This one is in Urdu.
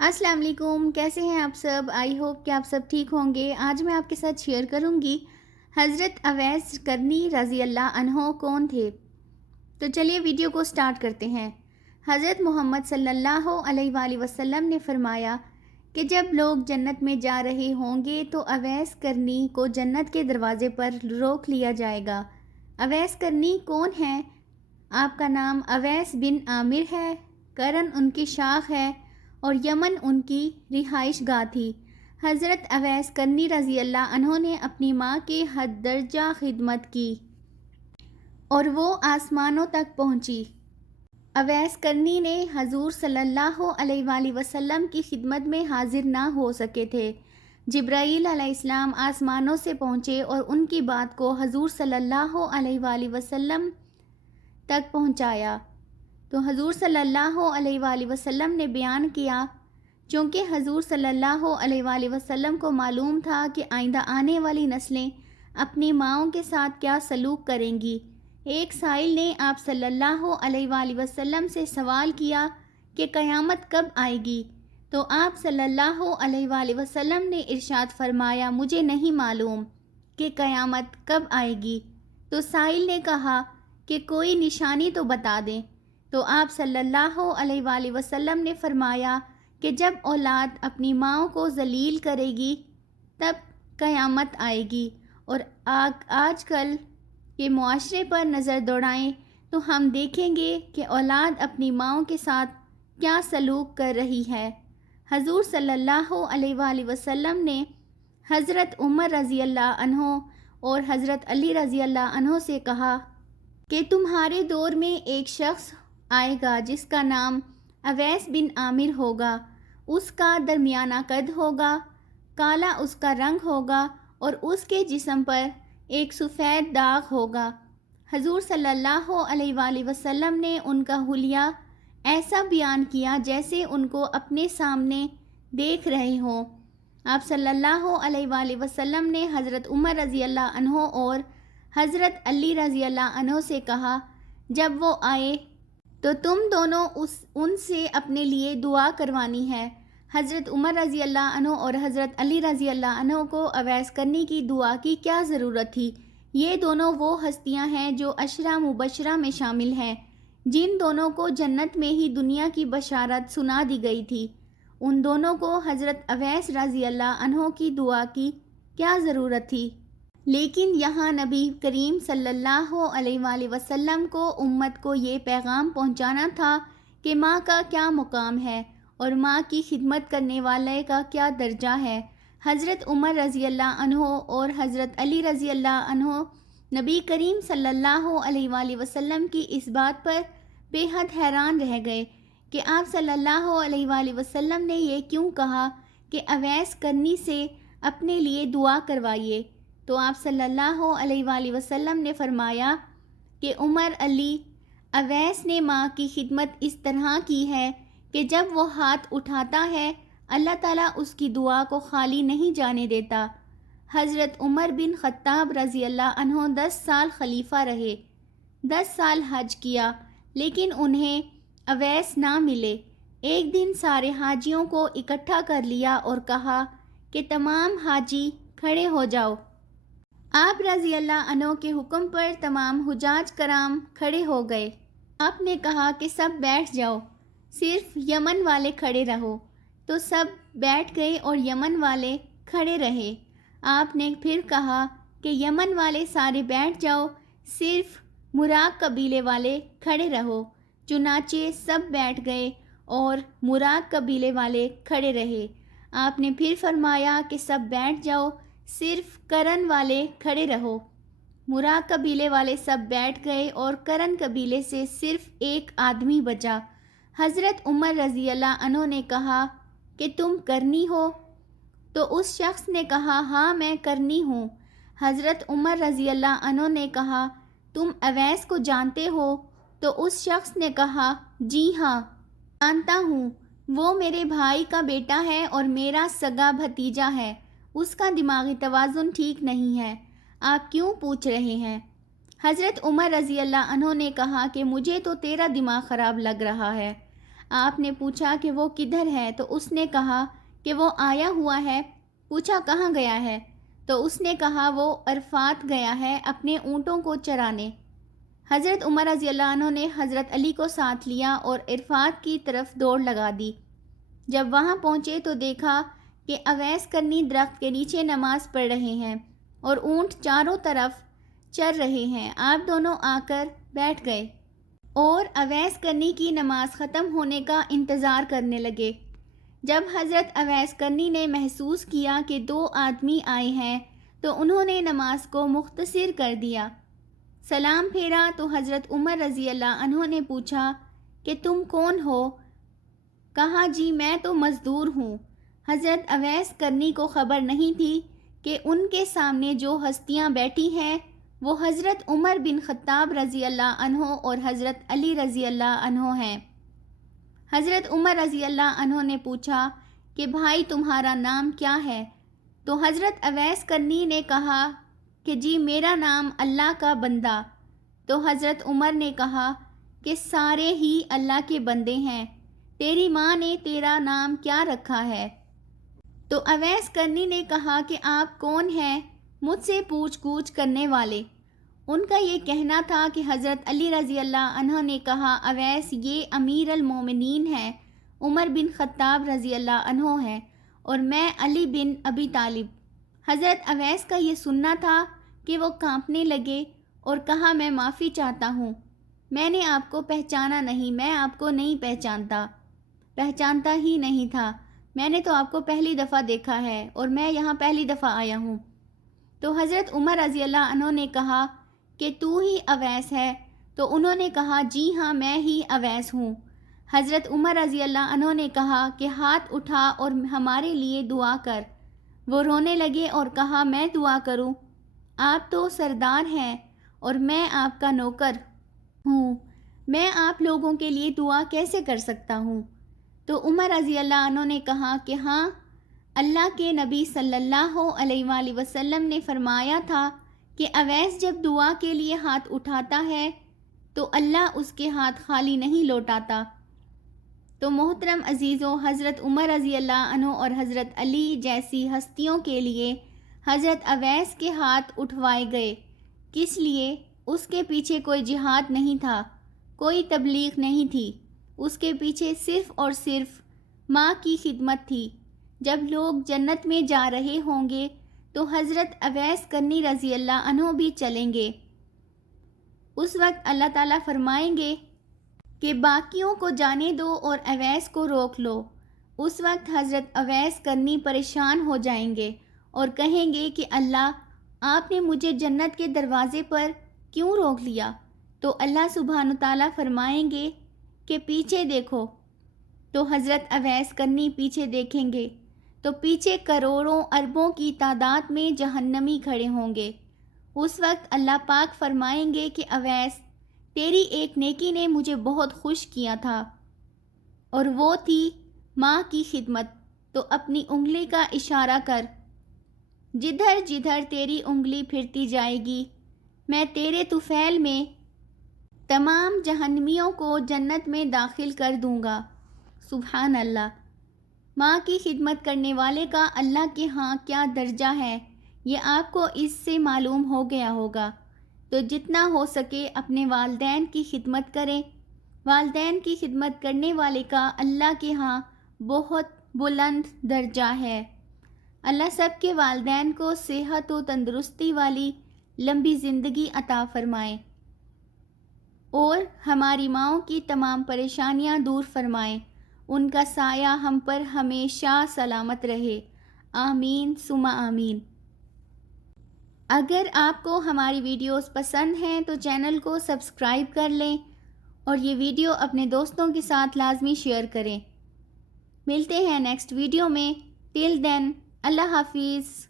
السلام علیکم، کیسے ہیں آپ سب؟ آئی ہوپ کہ آپ سب ٹھیک ہوں گے۔ آج میں آپ کے ساتھ شیئر کروں گی حضرت اویس کرنی رضی اللہ عنہ کون تھے۔ تو چلیے ویڈیو کو سٹارٹ کرتے ہیں۔ حضرت محمد صلی اللہ علیہ وآلہ وسلم نے فرمایا کہ جب لوگ جنت میں جا رہے ہوں گے تو اویس کرنی کو جنت کے دروازے پر روک لیا جائے گا۔ اویس کرنی کون ہیں؟ آپ کا نام اویس بن عامر ہے، کرن ان کی شاخ ہے اور یمن ان کی رہائش گاہ تھی۔ حضرت اویس کرنی رضی اللہ عنہ نے اپنی ماں کے حد درجہ خدمت کی اور وہ آسمانوں تک پہنچی۔ اویس کرنی نے حضور صلی اللہ علیہ وآلہ وسلم کی خدمت میں حاضر نہ ہو سکے تھے۔ جبرائیل علیہ السلام آسمانوں سے پہنچے اور ان کی بات کو حضور صلی اللہ علیہ وآلہ وسلم تک پہنچایا تو حضور صلی اللہ علیہ وآلہ وسلم نے بیان کیا، چونکہ حضور صلی اللہ علیہ وآلہ وسلم کو معلوم تھا کہ آئندہ آنے والی نسلیں اپنی ماؤں کے ساتھ کیا سلوک کریں گی۔ ایک سائل نے آپ صلی اللہ علیہ وآلہ وسلم سے سوال کیا کہ قیامت کب آئے گی؟ تو آپ صلی اللہ علیہ وآلہ وسلم نے ارشاد فرمایا، مجھے نہیں معلوم کہ قیامت کب آئے گی۔ تو سائل نے کہا کہ کوئی نشانی تو بتا دیں۔ تو آپ صلی اللہ علیہ وآلہ وسلم نے فرمایا کہ جب اولاد اپنی ماؤں کو ذلیل کرے گی تب قیامت آئے گی۔ اور آج کل کے معاشرے پر نظر دوڑائیں تو ہم دیکھیں گے کہ اولاد اپنی ماؤں کے ساتھ کیا سلوک کر رہی ہے۔ حضور صلی اللہ علیہ وآلہ وسلم نے حضرت عمر رضی اللہ عنہ اور حضرت علی رضی اللہ عنہ سے کہا کہ تمہارے دور میں ایک شخص آئے گا جس کا نام اویس بن عامر ہوگا۔ اس کا درمیانہ قد ہوگا، کالا اس کا رنگ ہوگا اور اس کے جسم پر ایک سفید داغ ہوگا۔ حضور صلی اللہ علیہ وآلہ وسلم نے ان کا حلیہ ایسا بیان کیا جیسے ان کو اپنے سامنے دیکھ رہے ہوں۔ آپ صلی اللہ علیہ وآلہ وسلم نے حضرت عمر رضی اللہ عنہ اور حضرت علی رضی اللہ عنہ سے کہا، جب وہ آئے تو تم دونوں ان سے اپنے لیے دعا کروانی ہے۔ حضرت عمر رضی اللہ عنہ اور حضرت علی رضی اللہ عنہ کو اویس کرنی کی دعا کی کیا ضرورت تھی؟ یہ دونوں وہ ہستیاں ہیں جو عشرہ مبشرہ میں شامل ہیں، جن دونوں کو جنت میں ہی دنیا کی بشارت سنا دی گئی تھی۔ ان دونوں کو حضرت اویس رضی اللہ عنہ کی دعا کی کیا ضرورت تھی؟ لیکن یہاں نبی کریم صلی اللہ علیہ وآلہ وسلم کو امت کو یہ پیغام پہنچانا تھا کہ ماں کا کیا مقام ہے اور ماں کی خدمت کرنے والے کا کیا درجہ ہے۔ حضرت عمر رضی اللہ عنہ اور حضرت علی رضی اللہ عنہ نبی کریم صلی اللہ علیہ وآلہ وسلم کی اس بات پر بے حد حیران رہ گئے کہ آپ صلی اللہ علیہ وآلہ وسلم نے یہ کیوں کہا کہ اویس کرنی سے اپنے لیے دعا کروائیے۔ تو آپ صلی اللہ علیہ وآلہ وسلم نے فرمایا کہ عمر علی، اویس نے ماں کی خدمت اس طرح کی ہے کہ جب وہ ہاتھ اٹھاتا ہے اللہ تعالیٰ اس کی دعا کو خالی نہیں جانے دیتا۔ حضرت عمر بن خطاب رضی اللہ عنہ 10 سال خلیفہ رہے، 10 سال حج کیا، لیکن انہیں اویس نہ ملے۔ ایک دن سارے حاجیوں کو اکٹھا کر لیا اور کہا کہ تمام حاجی کھڑے ہو جاؤ۔ آپ رضی اللہ عنہ کے حکم پر تمام حجاج کرام کھڑے ہو گئے۔ آپ نے کہا کہ سب بیٹھ جاؤ، صرف یمن والے کھڑے رہو۔ تو سب بیٹھ گئے اور یمن والے کھڑے رہے۔ آپ نے پھر کہا کہ یمن والے سارے بیٹھ جاؤ، صرف مراق قبیلے والے کھڑے رہو۔ چنانچہ سب بیٹھ گئے اور مراق قبیلے والے کھڑے رہے۔ آپ نے پھر فرمایا کہ سب بیٹھ جاؤ، صرف کرن والے کھڑے رہو۔ مراق قبیلے والے سب بیٹھ گئے اور کرن قبیلے سے صرف ایک آدمی بچا۔ حضرت عمر رضی اللہ عنہ نے کہا کہ تم کرنی ہو؟ تو اس شخص نے کہا ہاں میں کرنی ہوں۔ حضرت عمر رضی اللہ عنہ نے کہا تم اویس کو جانتے ہو؟ تو اس شخص نے کہا جی ہاں جانتا ہوں، وہ میرے بھائی کا بیٹا ہے اور میرا سگا بھتیجا ہے، اس کا دماغی توازن ٹھیک نہیں ہے، آپ کیوں پوچھ رہے ہیں؟ حضرت عمر رضی اللہ عنہ نے کہا کہ مجھے تو تیرا دماغ خراب لگ رہا ہے۔ آپ نے پوچھا کہ وہ کدھر ہے تو اس نے کہا کہ وہ آیا ہوا ہے۔ پوچھا کہاں گیا ہے تو اس نے کہا وہ عرفات گیا ہے اپنے اونٹوں کو چرانے۔ حضرت عمر رضی اللہ عنہ نے حضرت علی کو ساتھ لیا اور عرفات کی طرف دوڑ لگا دی۔ جب وہاں پہنچے تو دیکھا کہ اویس کرنی درخت کے نیچے نماز پڑھ رہے ہیں اور اونٹ چاروں طرف چر رہے ہیں۔ آپ دونوں آ کر بیٹھ گئے اور اویس کرنی کی نماز ختم ہونے کا انتظار کرنے لگے۔ جب حضرت اویس کرنی نے محسوس کیا کہ 2 آدمی آئے ہیں تو انہوں نے نماز کو مختصر کر دیا۔ سلام پھیرا تو حضرت عمر رضی اللہ عنہ نے پوچھا کہ تم کون ہو؟ کہا جی میں تو مزدور ہوں۔ حضرت اویس کرنی کو خبر نہیں تھی کہ ان کے سامنے جو ہستیاں بیٹھی ہیں وہ حضرت عمر بن خطاب رضی اللہ عنہ اور حضرت علی رضی اللہ عنہ ہیں۔ حضرت عمر رضی اللہ عنہ نے پوچھا کہ بھائی تمہارا نام کیا ہے؟ تو حضرت اویس کرنی نے کہا کہ جی میرا نام اللہ کا بندہ۔ تو حضرت عمر نے کہا کہ سارے ہی اللہ کے بندے ہیں، تیری ماں نے تیرا نام کیا رکھا ہے؟ تو اویس کرنی نے کہا کہ آپ کون ہیں مجھ سے پوچھ گچھ کرنے والے؟ ان کا یہ کہنا تھا کہ حضرت علی رضی اللہ عنہ نے کہا اویس یہ امیر المومنین ہیں، عمر بن خطاب رضی اللہ عنہ ہیں اور میں علی بن ابی طالب۔ حضرت اویس کا یہ سننا تھا کہ وہ کانپنے لگے اور کہا میں معافی چاہتا ہوں، میں نے آپ کو پہچانا نہیں، میں آپ کو نہیں پہچانتا ہی نہیں تھا، میں نے تو آپ کو پہلی دفعہ دیکھا ہے اور میں یہاں پہلی دفعہ آیا ہوں۔ تو حضرت عمر رضی اللہ عنہ نے کہا کہ تو ہی اویس ہے؟ تو انہوں نے کہا جی ہاں میں ہی اویس ہوں۔ حضرت عمر رضی اللہ عنہ نے کہا کہ ہاتھ اٹھا اور ہمارے لیے دعا کر۔ وہ رونے لگے اور کہا میں دعا کروں؟ آپ تو سردار ہیں اور میں آپ کا نوکر ہوں، میں آپ لوگوں کے لیے دعا کیسے کر سکتا ہوں؟ تو عمر رضی اللہ عنہ نے کہا کہ ہاں اللہ کے نبی صلی اللہ علیہ وآلہ وسلم نے فرمایا تھا کہ اویس جب دعا کے لیے ہاتھ اٹھاتا ہے تو اللہ اس کے ہاتھ خالی نہیں لوٹاتا۔ تو محترم عزیزوں، حضرت عمر رضی اللہ عنہ اور حضرت علی جیسی ہستیوں کے لیے حضرت اویس کے ہاتھ اٹھوائے گئے۔ کس لیے؟ اس کے پیچھے کوئی جہاد نہیں تھا، کوئی تبلیغ نہیں تھی، اس کے پیچھے صرف اور صرف ماں کی خدمت تھی۔ جب لوگ جنت میں جا رہے ہوں گے تو حضرت اویس کرنی رضی اللہ عنہ بھی چلیں گے۔ اس وقت اللہ تعالیٰ فرمائیں گے کہ باقیوں کو جانے دو اور اویس کو روک لو۔ اس وقت حضرت اویس کرنی پریشان ہو جائیں گے اور کہیں گے کہ اللہ آپ نے مجھے جنت کے دروازے پر کیوں روک لیا؟ تو اللہ سبحانہ تعالیٰ فرمائیں گے کہ پیچھے دیکھو۔ تو حضرت اویس کرنی پیچھے دیکھیں گے تو پیچھے کروڑوں اربوں کی تعداد میں جہنمی کھڑے ہوں گے۔ اس وقت اللہ پاک فرمائیں گے کہ اویس تیری ایک نیکی نے مجھے بہت خوش کیا تھا اور وہ تھی ماں کی خدمت، تو اپنی انگلی کا اشارہ کر، جدھر جدھر تیری انگلی پھرتی جائے گی میں تیرے طفیل میں تمام جہنمیوں کو جنت میں داخل کر دوں گا۔ سبحان اللہ۔ ماں کی خدمت کرنے والے کا اللہ کے ہاں کیا درجہ ہے یہ آپ کو اس سے معلوم ہو گیا ہوگا۔ تو جتنا ہو سکے اپنے والدین کی خدمت کریں۔ والدین کی خدمت کرنے والے کا اللہ کے ہاں بہت بلند درجہ ہے۔ اللہ سب کے والدین کو صحت و تندرستی والی لمبی زندگی عطا فرمائے اور ہماری ماؤں کی تمام پریشانیاں دور فرمائے، ان کا سایہ ہم پر ہمیشہ سلامت رہے، آمین ثم آمین۔ اگر آپ کو ہماری ویڈیوز پسند ہیں تو چینل کو سبسکرائب کر لیں اور یہ ویڈیو اپنے دوستوں کے ساتھ لازمی شیئر کریں۔ ملتے ہیں نیکسٹ ویڈیو میں، ٹل دین اللہ حافظ۔